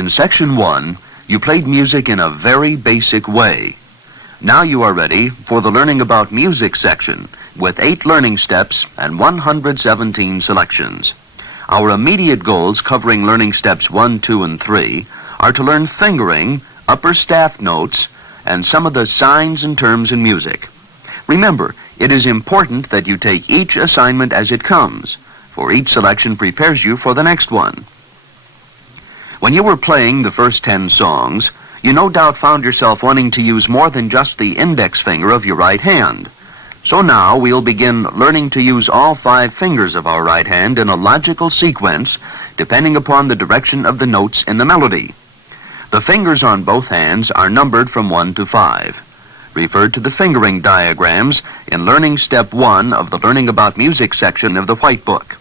In Section 1, you played music in a very basic way. Now you are ready for the Learning About Music section with 8 learning steps and 117 selections. Our immediate goals covering learning steps 1, 2, and 3 are to learn fingering, upper staff notes, and some of the signs and terms in music. Remember, it is important that you take each assignment as it comes, for each selection prepares you for the next one. When you were playing the first 10 songs, you no doubt found yourself wanting to use more than just the index finger of your right hand. So now we'll begin learning to use all 5 fingers of our right hand in a logical sequence, depending upon the direction of the notes in the melody. The fingers on both hands are numbered from 1 to 5. Refer to the fingering diagrams in Learning Step 1 of the Learning About Music section of the White Book.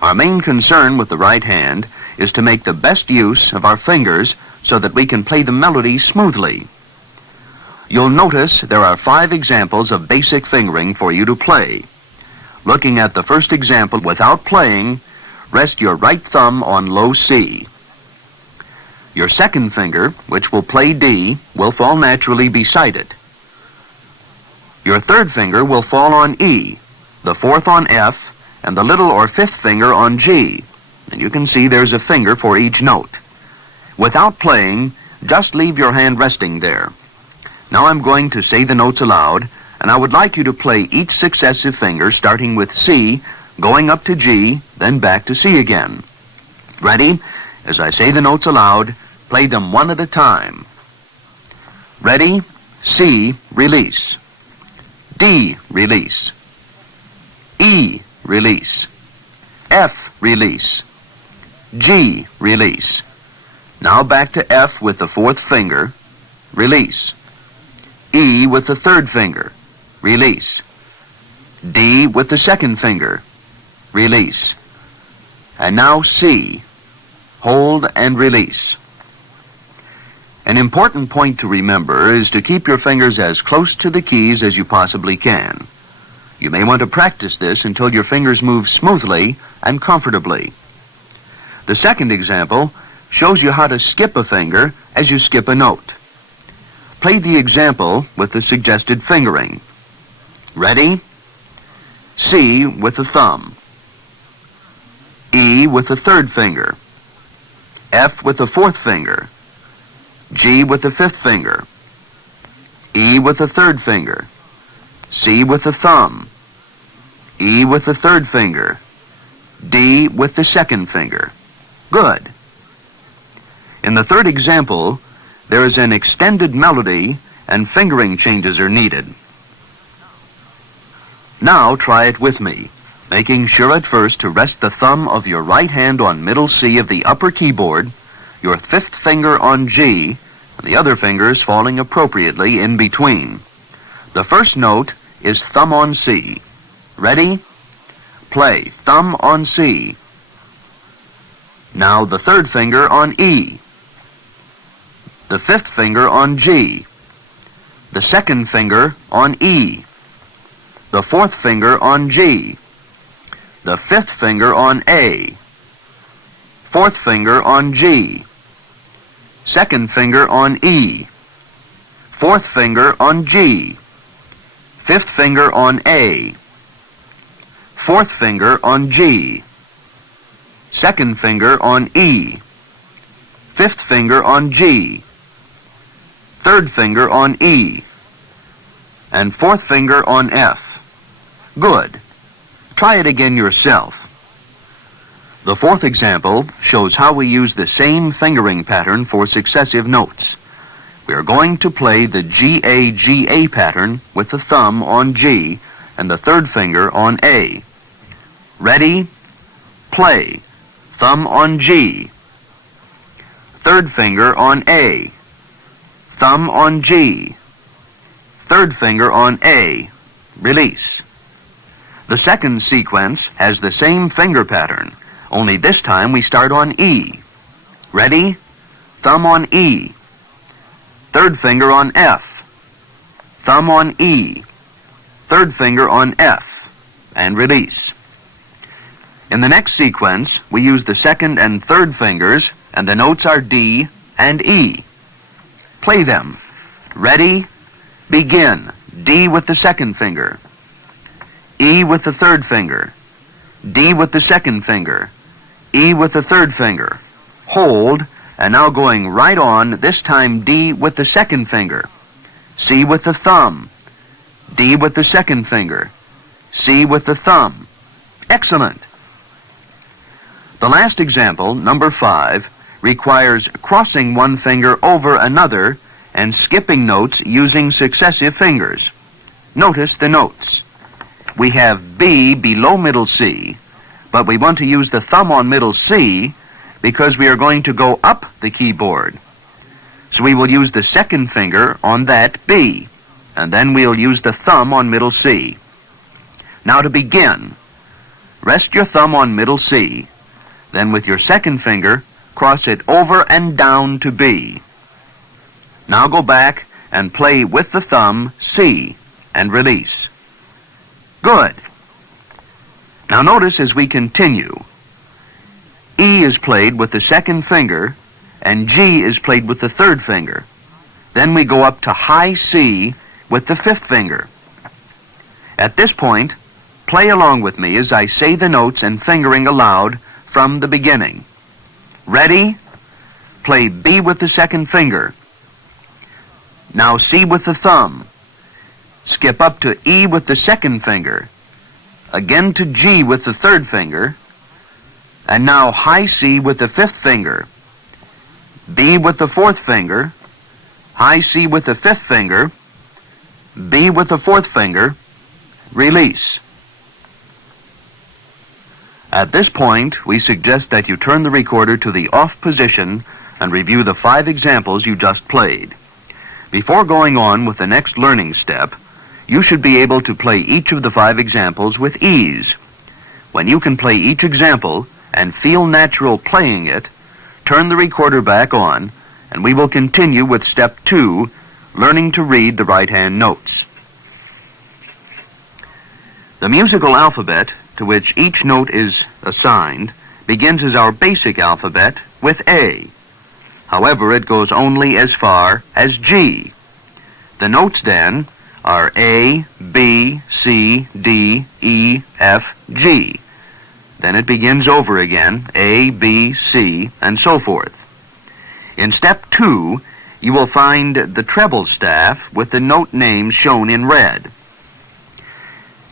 Our main concern with the right hand is to make the best use of our fingers so that we can play the melody smoothly. You'll notice there are 5 examples of basic fingering for you to play. Looking at the first example without playing, rest your right thumb on low C. Your second finger, which will play D, will fall naturally beside it. Your third finger will fall on E, the fourth on F, and the little or fifth finger on G. And you can see there's a finger for each note. Without playing, just leave your hand resting there. Now I'm going to say the notes aloud, and I would like you to play each successive finger starting with C, going up to G, then back to C again. Ready? As I say the notes aloud, play them one at a time. Ready? C, release. D, release. E, release. F, release. G, release. Now back to F with the fourth finger, release. E with the third finger, release. D with the second finger, release. And now C, hold and release. An important point to remember is to keep your fingers as close to the keys as you possibly can. You may want to practice this until your fingers move smoothly and comfortably. The second example shows you how to skip a finger as you skip a note. Play the example with the suggested fingering. Ready? C with the thumb. E with the third finger. F with the fourth finger. G with the fifth finger. E with the third finger. C with the thumb. E with the third finger. D with the second finger. Good. In the third example, there is an extended melody and fingering changes are needed. Now try it with me, making sure at first to rest the thumb of your right hand on middle C of the upper keyboard, your fifth finger on G, and the other fingers falling appropriately in between. The first note is thumb on C. Ready? Play thumb on C. Now the third finger on E. The fifth finger on G. The second finger on E. The fourth finger on G. The fifth finger on A. Fourth finger on G. Second finger on E. Fourth finger on G. Fifth finger on A. Fourth finger on G. Second finger on E. Fifth finger on G. Third finger on E. And fourth finger on F. Good. Try it again yourself. The fourth example shows how we use the same fingering pattern for successive notes. We are going to play the G-A-G-A pattern with the thumb on G and the third finger on A. Ready? Play. Thumb on G. Third finger on A. Thumb on G. Third finger on A. Release. The second sequence has the same finger pattern, only this time we start on E. Ready? Thumb on E. Third finger on F. Thumb on E. Third finger on F. And release. In the next sequence, we use the second and third fingers, and the notes are D and E. Play them. Ready? Begin. D with the second finger. E with the third finger. D with the second finger. E with the third finger. Hold, and now going right on, this time D with the second finger. C with the thumb. D with the second finger. C with the thumb. Excellent. The last example, number 5, requires crossing one finger over another and skipping notes using successive fingers. Notice the notes. We have B below middle C, but we want to use the thumb on middle C because we are going to go up the keyboard. So we will use the second finger on that B, and then we'll use the thumb on middle C. Now to begin, rest your thumb on middle C, then with your second finger, cross it over and down to B. Now go back and play with the thumb C and release. Good. Now notice as we continue, E is played with the second finger and G is played with the third finger. Then we go up to high C with the fifth finger. At this point, play along with me as I say the notes and fingering aloud from the beginning. Ready? Play B with the second finger. Now C with the thumb. Skip up to E with the second finger. Again to G with the third finger. And now high C with the fifth finger. B with the fourth finger. High C with the fifth finger. B with the fourth finger. Release. At this point, we suggest that you turn the recorder to the off position and review the 5 examples you just played. Before going on with the next learning step, you should be able to play each of the 5 examples with ease. When you can play each example and feel natural playing it, turn the recorder back on, and we will continue with step 2, learning to read the right-hand notes. The musical alphabet, to which each note is assigned, begins as our basic alphabet with A. However, it goes only as far as G. The notes then are A, B, C, D, E, F, G. Then it begins over again, A, B, C, and so forth. In step 2, you will find the treble staff with the note names shown in red.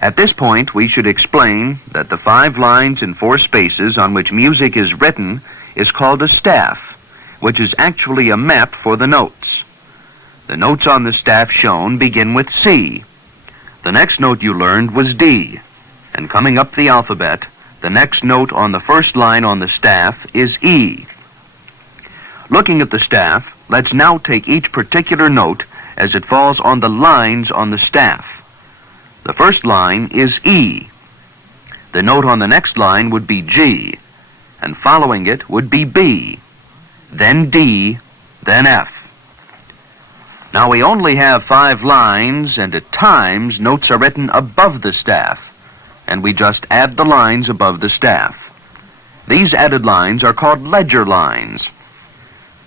At this point, we should explain that the 5 lines and 4 spaces on which music is written is called a staff, which is actually a map for the notes. The notes on the staff shown begin with C. The next note you learned was D, and coming up the alphabet, the next note on the first line on the staff is E. Looking at the staff, let's now take each particular note as it falls on the lines on the staff. The first line is E. The note on the next line would be G, and following it would be B, then D, then F. Now we only have 5 lines, and at times notes are written above the staff, and we just add the lines above the staff. These added lines are called ledger lines.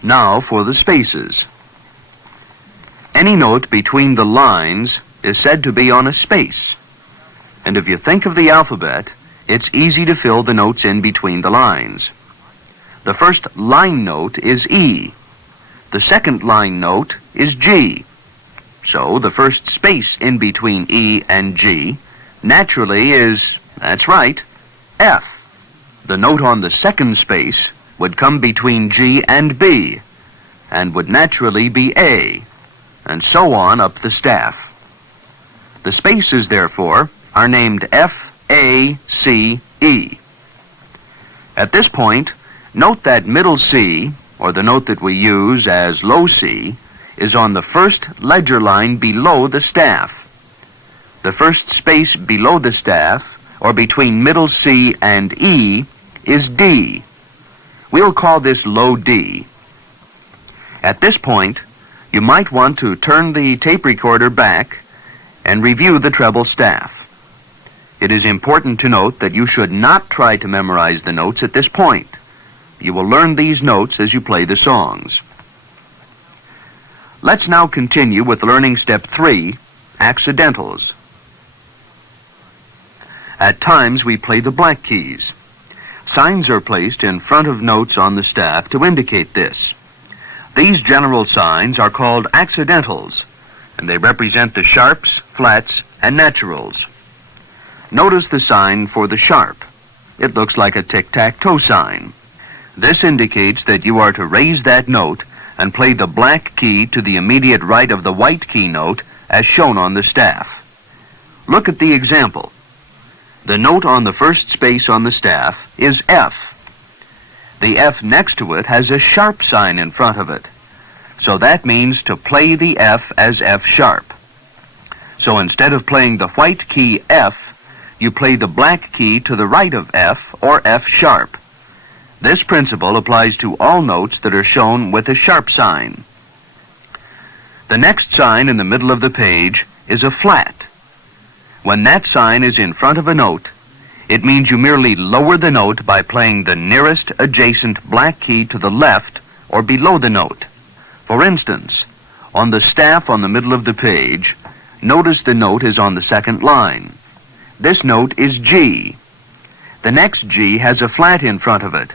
Now for the spaces. Any note between the lines is said to be on a space. And if you think of the alphabet, it's easy to fill the notes in between the lines. The first line note is E. The second line note is G. So the first space in between E and G naturally is, that's right, F. The note on the second space would come between G and B, and would naturally be A, and so on up the staff. The spaces, therefore, are named F, A, C, E. At this point, note that middle C, or the note that we use as low C, is on the first ledger line below the staff. The first space below the staff, or between middle C and E, is D. We'll call this low D. At this point, you might want to turn the tape recorder back and review the treble staff. It is important to note that you should not try to memorize the notes at this point. You will learn these notes as you play the songs. Let's now continue with learning step 3, accidentals. At times we play the black keys. Signs are placed in front of notes on the staff to indicate this. These general signs are called accidentals, and they represent the sharps, flats, and naturals. Notice the sign for the sharp. It looks like a tic-tac-toe sign. This indicates that you are to raise that note and play the black key to the immediate right of the white key note as shown on the staff. Look at the example. The note on the first space on the staff is F. The F next to it has a sharp sign in front of it. So that means to play the F as F sharp. So instead of playing the white key F, you play the black key to the right of F or F sharp. This principle applies to all notes that are shown with a sharp sign. The next sign in the middle of the page is a flat. When that sign is in front of a note, it means you merely lower the note by playing the nearest adjacent black key to the left or below the note. For instance, on the staff on the middle of the page, notice the note is on the second line. This note is G. The next G has a flat in front of it,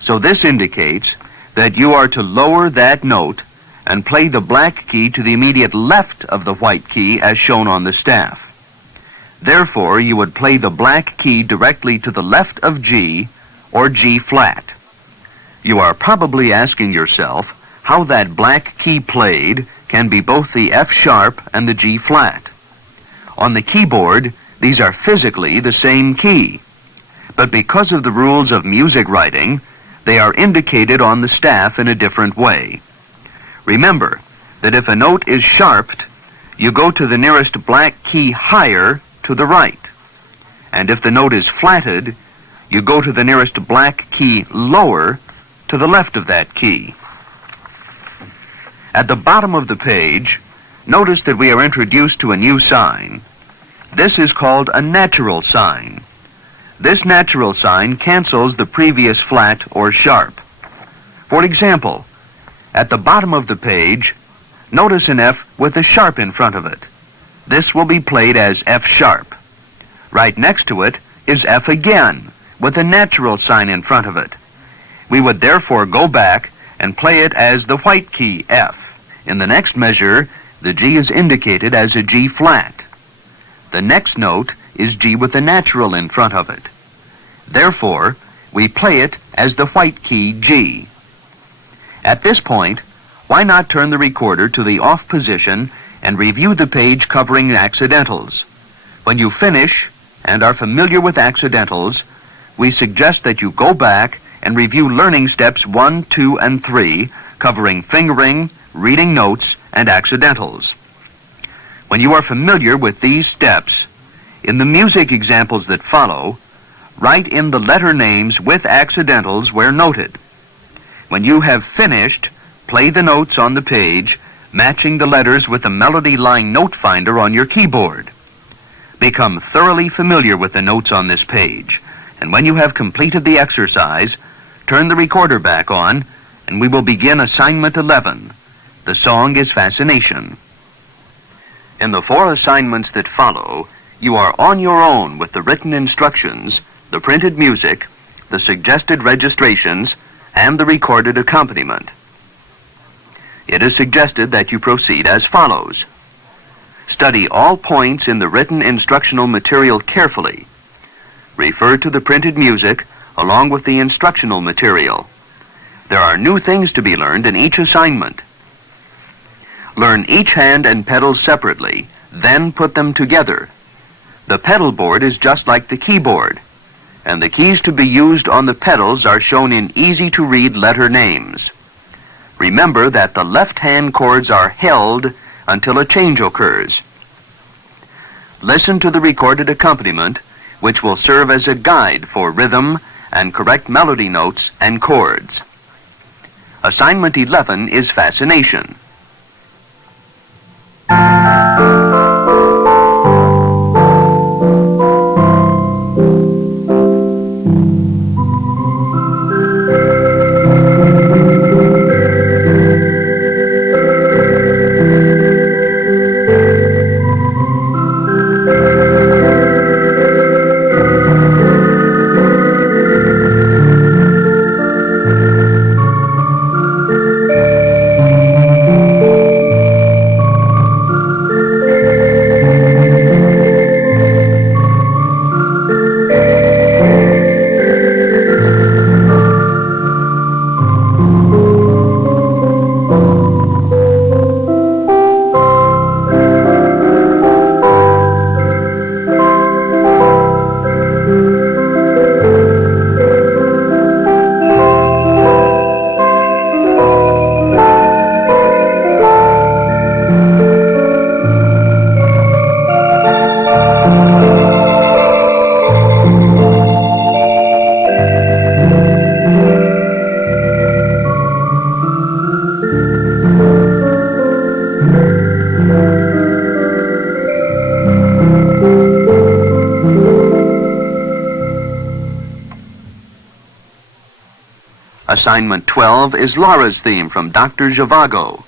so this indicates that you are to lower that note and play the black key to the immediate left of the white key as shown on the staff. Therefore, you would play the black key directly to the left of G or G flat. You are probably asking yourself how that black key played can be both the F sharp and the G flat. On the keyboard, these are physically the same key, but because of the rules of music writing, they are indicated on the staff in a different way. Remember that if a note is sharped, you go to the nearest black key higher to the right, and if the note is flatted, you go to the nearest black key lower to the left of that key. At the bottom of the page, notice that we are introduced to a new sign. This is called a natural sign. This natural sign cancels the previous flat or sharp. For example, at the bottom of the page, notice an F with a sharp in front of it. This will be played as F sharp. Right next to it is F again, with a natural sign in front of it. We would therefore go back and play it as the white key F. In the next measure, the G is indicated as a G flat. The next note is G with a natural in front of it. Therefore, we play it as the white key G. At this point, why not turn the recorder to the off position and review the page covering accidentals. When you finish and are familiar with accidentals, we suggest that you go back and review learning steps 1, 2, and 3, covering fingering, reading notes, and accidentals. When you are familiar with these steps, in the music examples that follow, write in the letter names with accidentals where noted. When you have finished, play the notes on the page, matching the letters with the melody line note finder on your keyboard. Become thoroughly familiar with the notes on this page, and when you have completed the exercise, turn the recorder back on, and we will begin assignment 11. The song is Fascination. In the 4 assignments that follow, you are on your own with the written instructions, the printed music, the suggested registrations, and the recorded accompaniment. It is suggested that you proceed as follows. Study all points in the written instructional material carefully. Refer to the printed music along with the instructional material. There are new things to be learned in each assignment. Learn each hand and pedal separately, then put them together. The pedal board is just like the keyboard, and the keys to be used on the pedals are shown in easy-to-read letter names. Remember that the left-hand chords are held until a change occurs. Listen to the recorded accompaniment, which will serve as a guide for rhythm and correct melody notes and chords. Assignment 11 is Fascination. Assignment 12 is Laura's theme from Dr. Zhivago.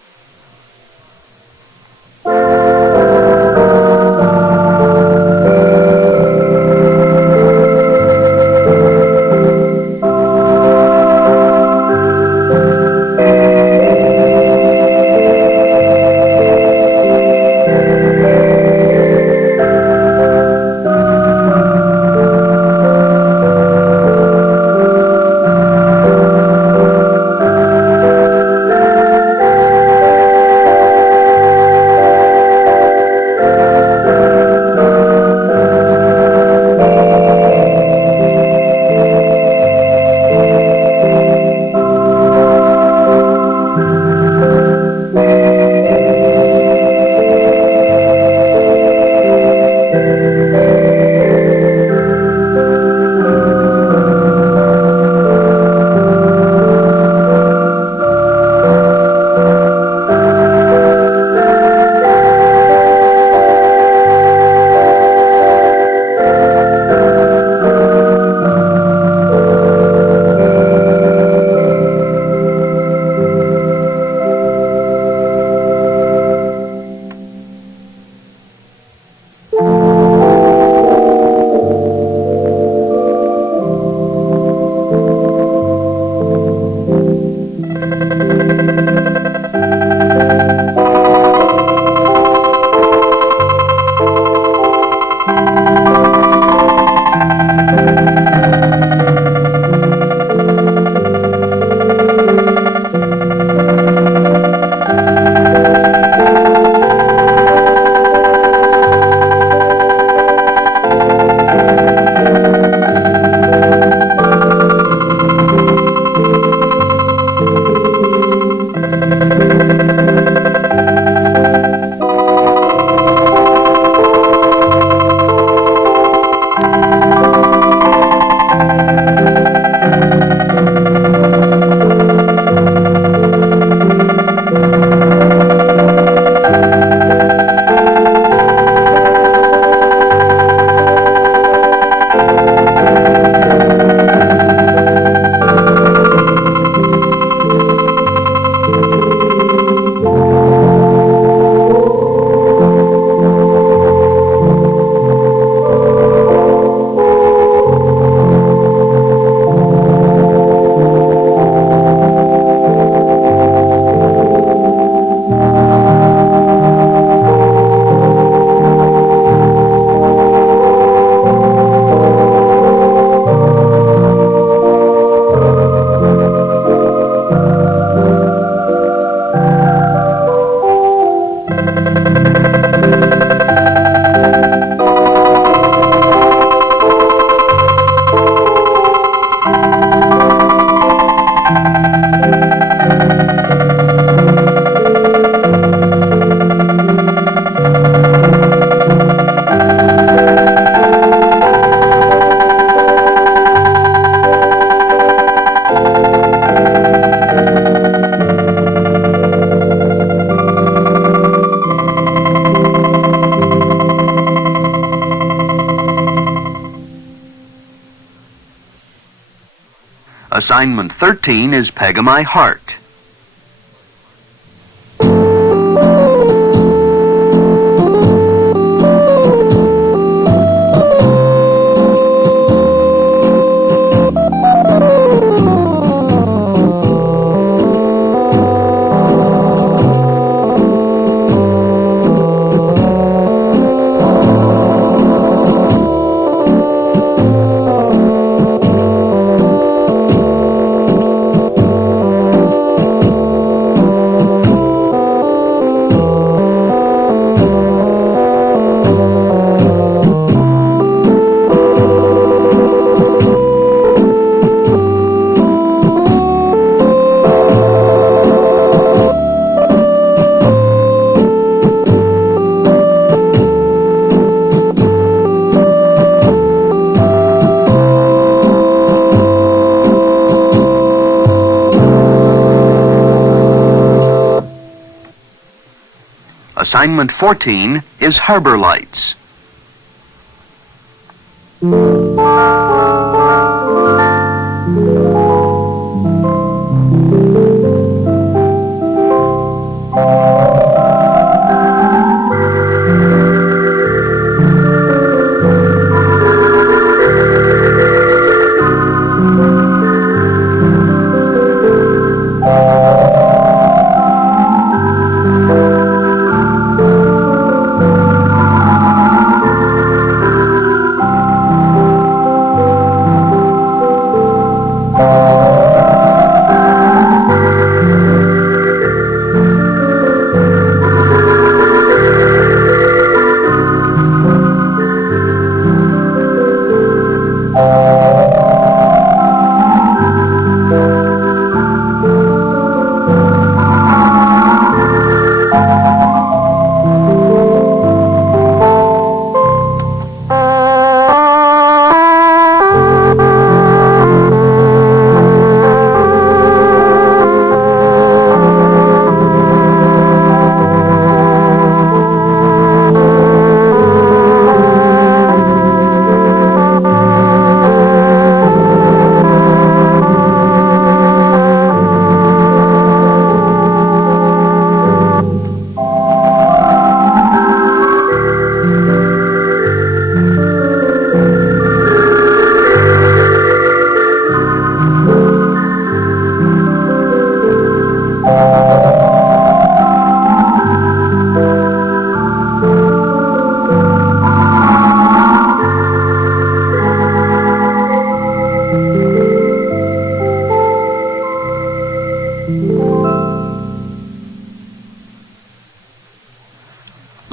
Assignment 13 is Peg My Heart. Assignment 14 is Harbor Lights.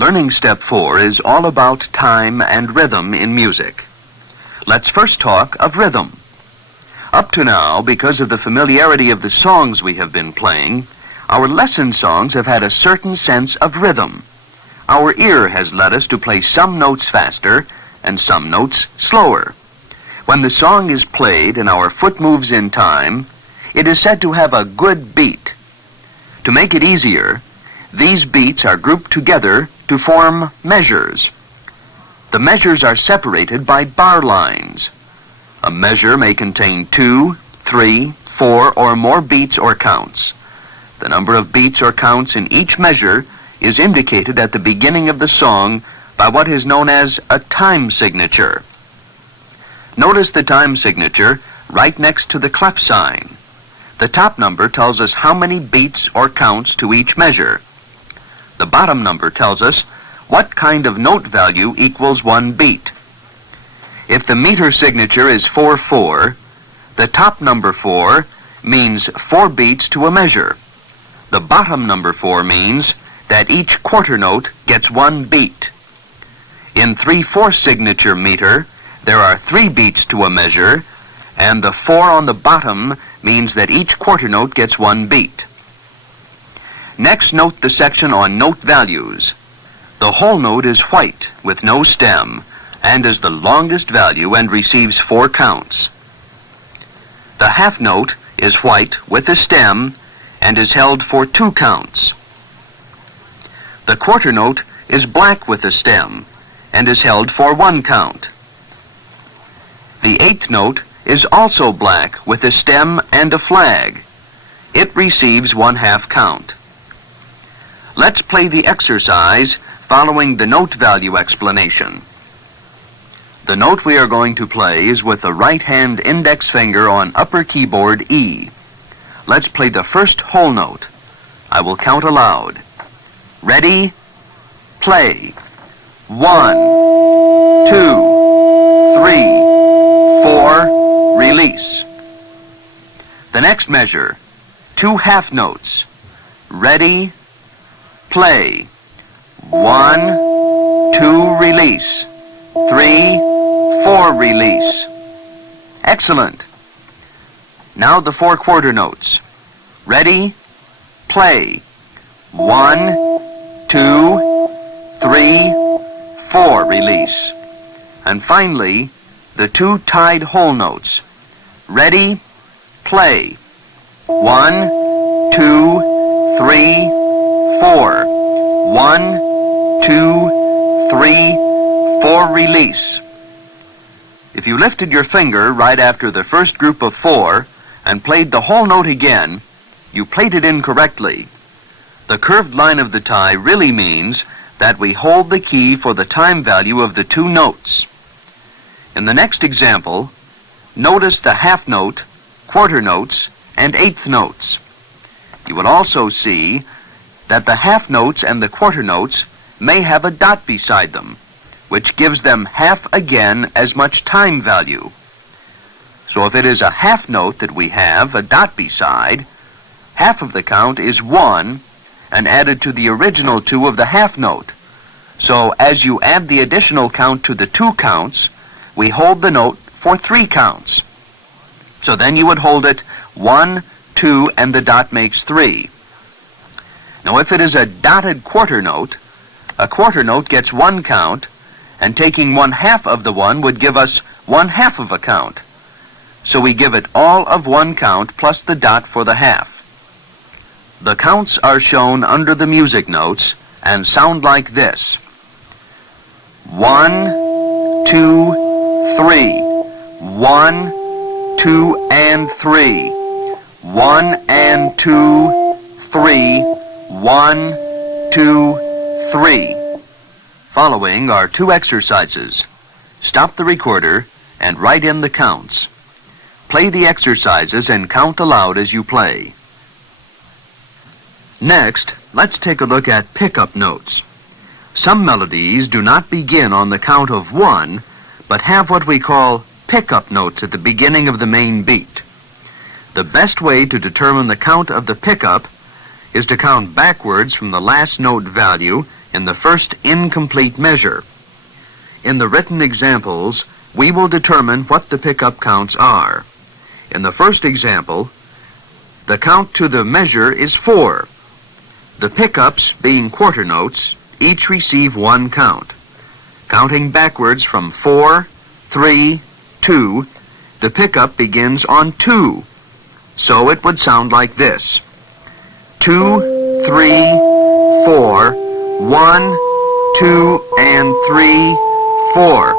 Learning Step 4 is all about time and rhythm in music. Let's first talk of rhythm. Up to now, because of the familiarity of the songs we have been playing, our lesson songs have had a certain sense of rhythm. Our ear has led us to play some notes faster and some notes slower. When the song is played and our foot moves in time, it is said to have a good beat. To make it easier, these beats are grouped together to form measures. The measures are separated by bar lines. A measure may contain 2, 3, 4, or more beats or counts. The number of beats or counts in each measure is indicated at the beginning of the song by what is known as a time signature. Notice the time signature right next to the clef sign. The top number tells us how many beats or counts to each measure. The bottom number tells us what kind of note value equals 1 beat. If the meter signature is 4/4, the top number 4 means 4 beats to a measure. The bottom number 4 means that each quarter note gets 1 beat. In 3/4 signature meter, there are 3 beats to a measure, and the 4 on the bottom means that each quarter note gets 1 beat. Next, note the section on note values. The whole note is white with no stem and is the longest value and receives 4 counts. The half note is white with a stem and is held for 2 counts. The quarter note is black with a stem and is held for 1 count. The eighth note is also black with a stem and a flag. It receives 1/2 count. Let's play the exercise following the note value explanation. The note we are going to play is with the right hand index finger on upper keyboard E. Let's play the first whole note. I will count aloud. Ready? Play. 1, 2, 3, 4, release. The next measure, 2 half notes. Ready? Play. 1, 2, release. 3, 4, release. Excellent. Now the 4 quarter notes. Ready? Play. 1, 2, 3, 4, release. And finally, the 2 tied whole notes. Ready? Play. 1, 2, 3, 4. 1, 2, 3, 4, release. If you lifted your finger right after the first group of 4 and played the whole note again, you played it incorrectly. The curved line of the tie really means that we hold the key for the time value of the 2 notes. In the next example, notice the half note, quarter notes, and eighth notes. You will also see that the half notes and the quarter notes may have a dot beside them, which gives them half again as much time value. So if it is a half note that we have a dot beside, half of the count is 1 and added to the original 2 of the half note. So as you add the additional count to the 2 counts, we hold the note for 3 counts. So then you would hold it 1, 2, and the dot makes 3. Now if it is a dotted quarter note, a quarter note gets 1 count, and taking 1/2 of the 1 would give us 1/2 of a count. So we give it all of 1 count plus the dot for the half. The counts are shown under the music notes and sound like this. 1, 2, 3. 1, 2, and 3. 1 and 2, 3. 1, 2, 3. Following are 2 exercises. Stop the recorder and write in the counts. Play the exercises and count aloud as you play. Next, let's take a look at pickup notes. Some melodies do not begin on the count of 1, but have what we call pickup notes at the beginning of the main beat. The best way to determine the count of the pickup is to count backwards from the last note value in the first incomplete measure. In the written examples, we will determine what the pickup counts are. In the first example, the count to the measure is 4. The pickups, being quarter notes, each receive 1 count. Counting backwards from 4, 3, 2, the pickup begins on 2. So it would sound like this. 2, 3, 4, 1, 2, and 3, 4.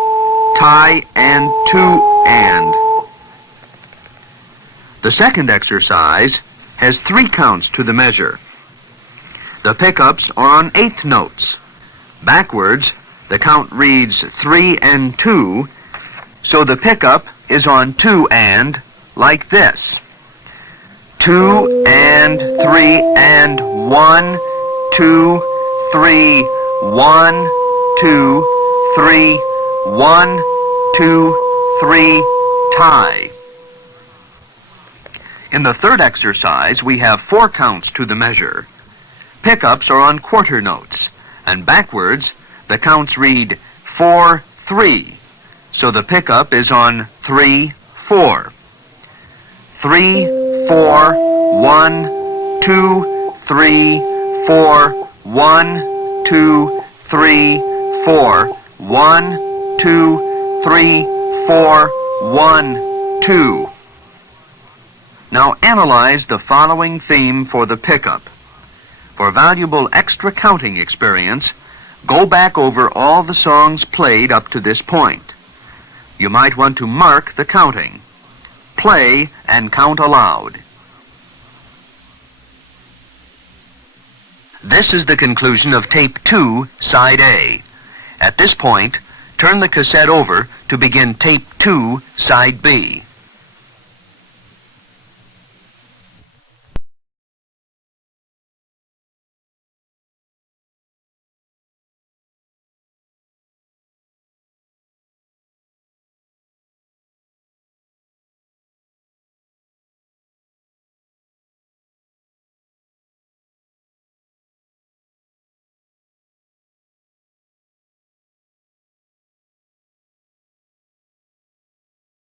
Tie and 2 and. The second exercise has 3 counts to the measure. The pickups are on 8th notes. Backwards, the count reads 3 and 2, so the pickup is on 2 and, like this. 2 and 3 and 1, 2, 3, 1, 2, 3, 1, 2, 3, tie. In the third exercise, we have 4 counts to the measure. Pickups are on quarter notes, and backwards, the counts read 4, 3, so the pickup is on 3, 4. 3, 4, 1, 2, 3, 4, 1, 2, 3, 4, 1, 2, 3, 4, 1, 2. Now analyze the following theme for the pickup. For valuable extra counting experience, go back over all the songs played up to this point. You might want to mark the counting. Play and count aloud. This is the conclusion of tape 2, side A. At this point, turn the cassette over to begin tape 2, side B.